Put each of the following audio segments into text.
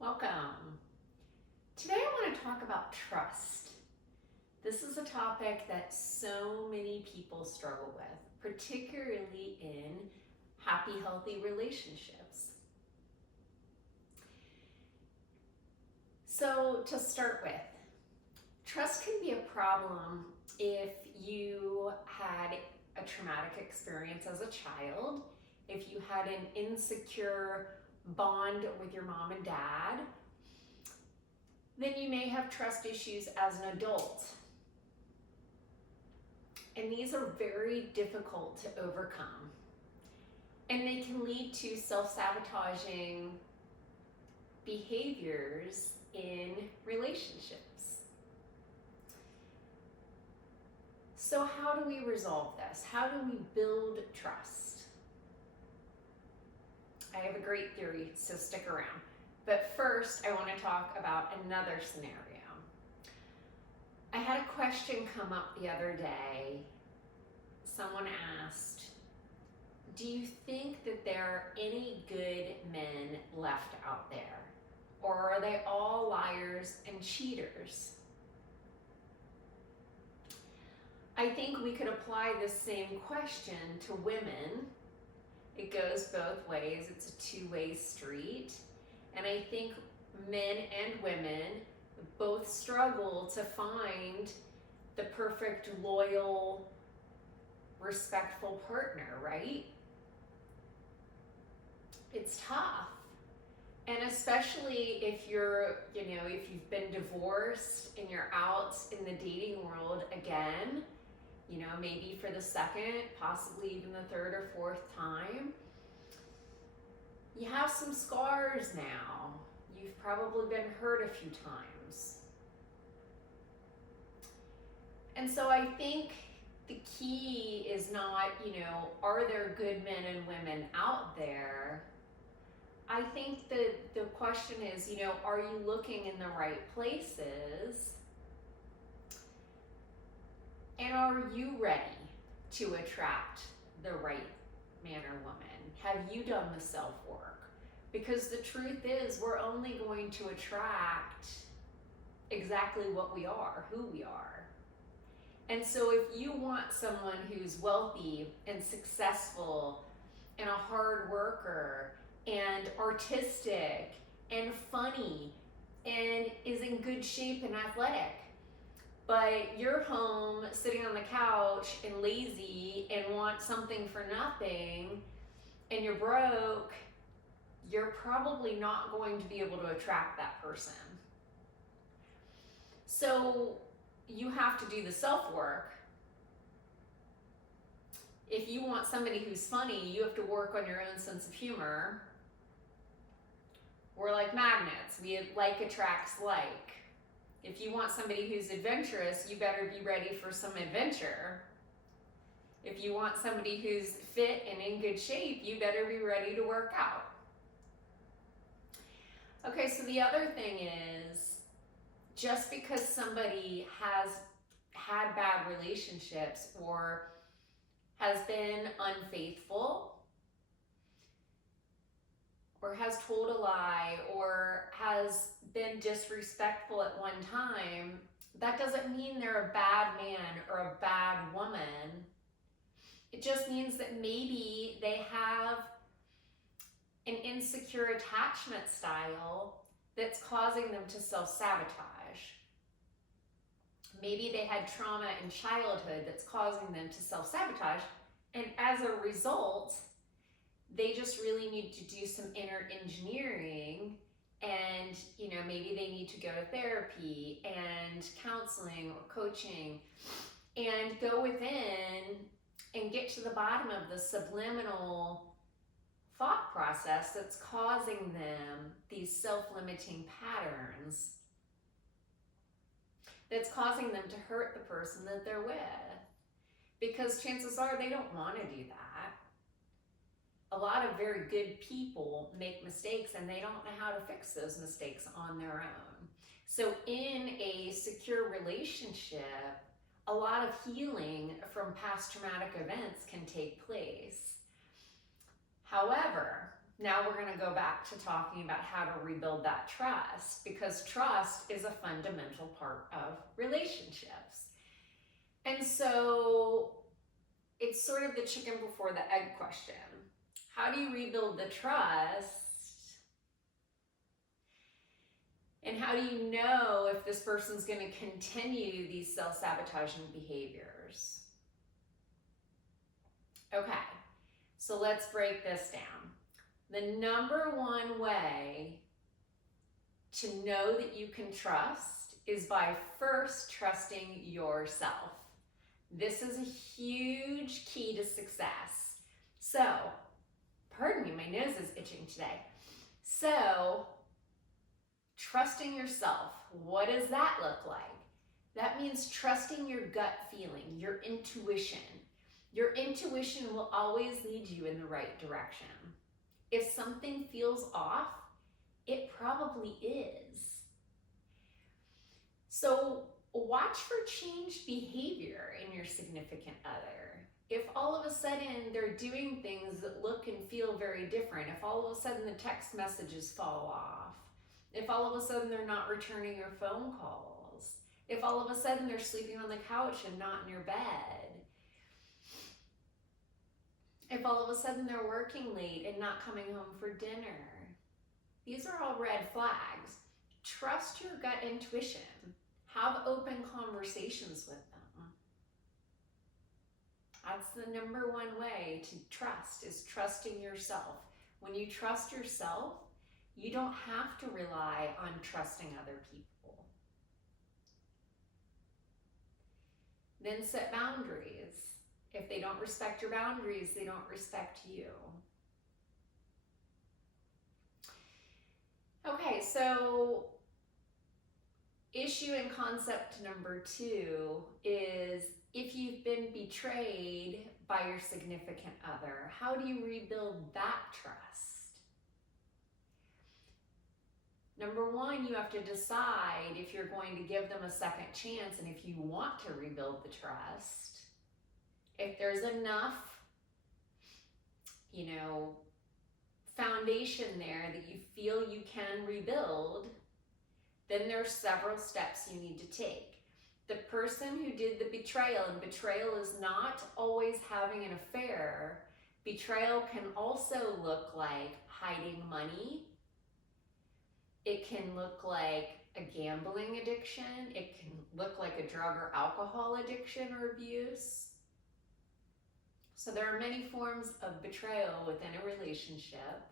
Welcome. Today I want to talk about trust. This is a topic that so many people struggle with, particularly in happy, healthy relationships. So, to start with, trust can be a problem if you had a traumatic experience as a child, if you had an insecure bond with your mom and dad, then you may have trust issues as an adult. And these are very difficult to overcome. And they can lead to self-sabotaging behaviors in relationships. So how do we resolve this? How do we build trust? I have a great theory, so stick around. But first, I want to talk about another scenario. I had a question come up the other day. Someone asked, do you think that there are any good men left out there? Or are they all liars and cheaters? I think we could apply this same question to women. It goes both ways. It's a two-way street. And I think men and women both struggle to find the perfect, loyal, respectful partner, right? It's tough. And especially if if you've been divorced and you're out in the dating world again, maybe for the second, possibly even the third or fourth time, you have some scars now. You've probably been hurt a few times. And so I think the key is not, are there good men and women out there? I think the question is, are you looking in the right places? And are you ready to attract the right man or woman? Have you done the self-work? Because the truth is, we're only going to attract exactly what we are, who we are. And so if you want someone who's wealthy and successful and a hard worker and artistic and funny and is in good shape and athletic, but you're home sitting on the couch and lazy and want something for nothing and you're broke, you're probably not going to be able to attract that person. So you have to do the self-work. If you want somebody who's funny, you have to work on your own sense of humor. We're like magnets. Like attracts like. If you want somebody who's adventurous, you better be ready for some adventure. If you want somebody who's fit and in good shape, you better be ready to work out. Okay, so the other thing is, just because somebody has had bad relationships or has been unfaithful or has told a lie or has been disrespectful at one time, that doesn't mean they're a bad man or a bad woman. It just means that maybe they have an insecure attachment style that's causing them to self-sabotage. Maybe they had trauma in childhood that's causing them to self-sabotage, and as a result, they just really need to do some inner engineering, and maybe they need to go to therapy and counseling or coaching and go within and get to the bottom of the subliminal thought process that's causing them these self-limiting patterns, that's causing them to hurt the person that they're with. Because chances are they don't want to do that. A lot of very good people make mistakes and they don't know how to fix those mistakes on their own. So in a secure relationship, a lot of healing from past traumatic events can take place. However, Now we're going to go back to talking about how to rebuild that trust, because trust is a fundamental part of relationships. And so it's sort of the chicken before the egg question. How do you rebuild the trust? And how do you know if this person's going to continue these self-sabotaging behaviors? Okay, so let's break this down. The number one way to know that you can trust is by first trusting yourself. This is a huge key to success. So, pardon me, my nose is itching today. So, trusting yourself, what does that look like? That means trusting your gut feeling, your intuition. Your intuition will always lead you in the right direction. If something feels off, it probably is. So watch for changed behavior in your significant other. If all of a sudden they're doing things that look and feel very different, if all of a sudden the text messages fall off, if all of a sudden they're not returning your phone calls, if all of a sudden they're sleeping on the couch and not in your bed, if all of a sudden they're working late and not coming home for dinner, these are all red flags. Trust your gut intuition. Have open conversations with them. That's the number one way to trust, is trusting yourself. When you trust yourself, you don't have to rely on trusting other people. Then set boundaries. If they don't respect your boundaries, they don't respect you. Okay, so issue and concept number 2 is, if you've been betrayed by your significant other, how do you rebuild that trust? Number 1, you have to decide if you're going to give them a second chance and if you want to rebuild the trust. If there's enough, foundation there that you feel you can rebuild, then there's several steps you need to take. The person who did the betrayal, and betrayal is not always having an affair. Betrayal can also look like hiding money. It can look like a gambling addiction. It can look like a drug or alcohol addiction or abuse. So there are many forms of betrayal within a relationship,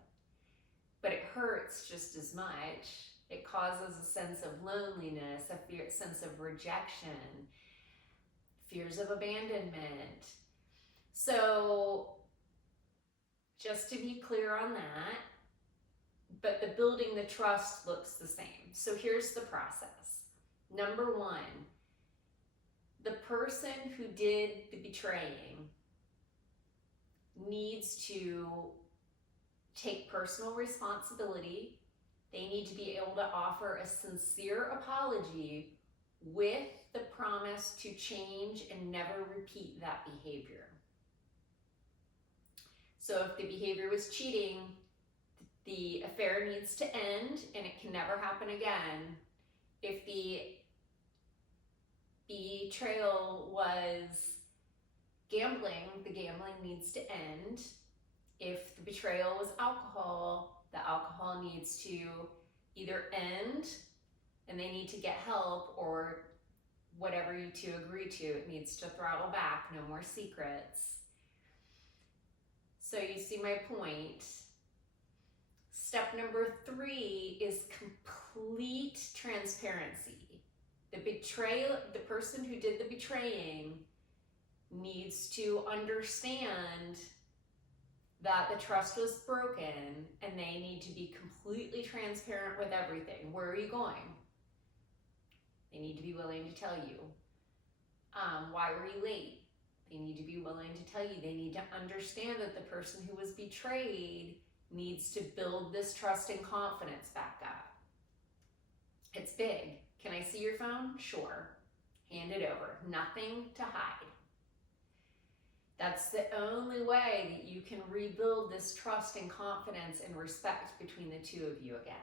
but it hurts just as much. It causes a sense of loneliness, a sense of rejection, fears of abandonment. So just to be clear on that, but the building the trust looks the same. So here's the process. Number 1, the person who did the betraying needs to take personal responsibility. They need to be able to offer a sincere apology with the promise to change and never repeat that behavior. So if the behavior was cheating, the affair needs to end and it can never happen again. If the betrayal was gambling, the gambling needs to end. If the betrayal was alcohol, the alcohol needs to either end and they need to get help, or whatever you two agree to, it needs to throttle back, no more secrets. So you see my point. Step number 3 is complete transparency. The person who did the betraying needs to understand that the trust was broken, and they need to be completely transparent with everything. Where are you going? They need to be willing to tell you. Why were you late? They need to be willing to tell you. They need to understand that the person who was betrayed needs to build this trust and confidence back up. It's big. Can I see your phone? Sure. Hand it over. Nothing to hide. That's the only way that you can rebuild this trust and confidence and respect between the two of you again.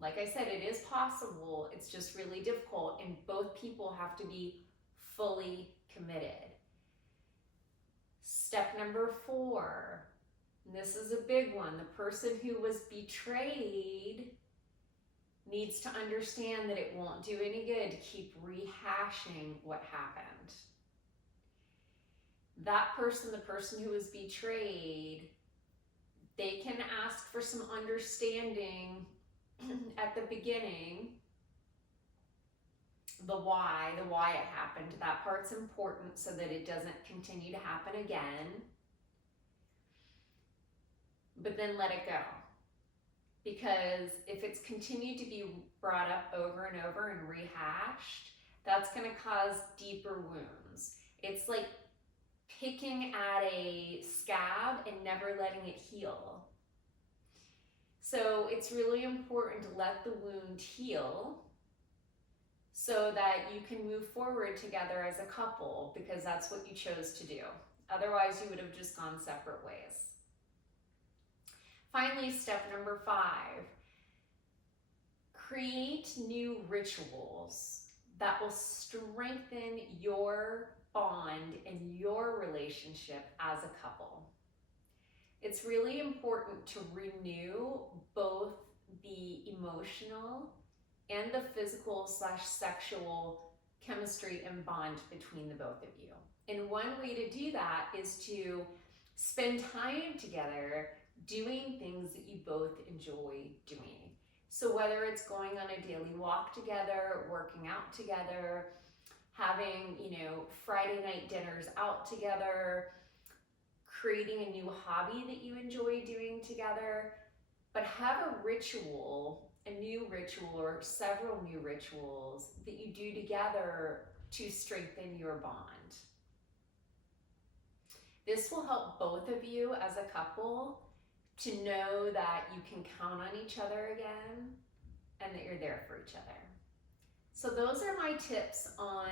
Like I said, it is possible. It's just really difficult, and both people have to be fully committed. Step number 4, and this is a big one. The person who was betrayed needs to understand that it won't do any good to keep rehashing what happened. That person, the person who was betrayed, they can ask for some understanding at the beginning, the why it happened. That part's important so that it doesn't continue to happen again. But then let it go. Because if it's continued to be brought up over and over and rehashed, that's going to cause deeper wounds. It's like picking at a scab and never letting it heal. So it's really important to let the wound heal so that you can move forward together as a couple, because that's what you chose to do. Otherwise, you would have just gone separate ways. Finally, step number 5, create new rituals that will strengthen your bond and your relationship as a couple. It's really important to renew both the emotional and the physical/sexual chemistry and bond between the both of you. And one way to do that is to spend time together doing things that you both enjoy doing. So whether it's going on a daily walk together, working out together, having, Friday night dinners out together, creating a new hobby that you enjoy doing together, but have a ritual, a new ritual or several new rituals that you do together to strengthen your bond. This will help both of you as a couple to know that you can count on each other again and that you're there for each other. So those are my tips on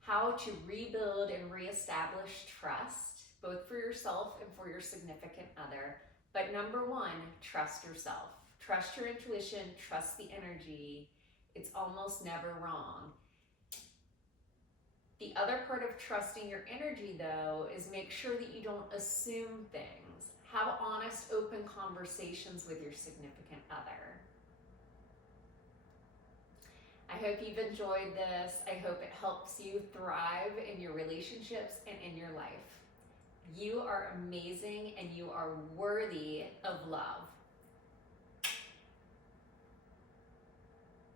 how to rebuild and reestablish trust, both for yourself and for your significant other. But number 1, trust yourself. Trust your intuition, trust the energy. It's almost never wrong. The other part of trusting your energy, though, is make sure that you don't assume things. Have honest, open conversations with your significant other. I hope you've enjoyed this. I hope it helps you thrive in your relationships and in your life. You are amazing and you are worthy of love.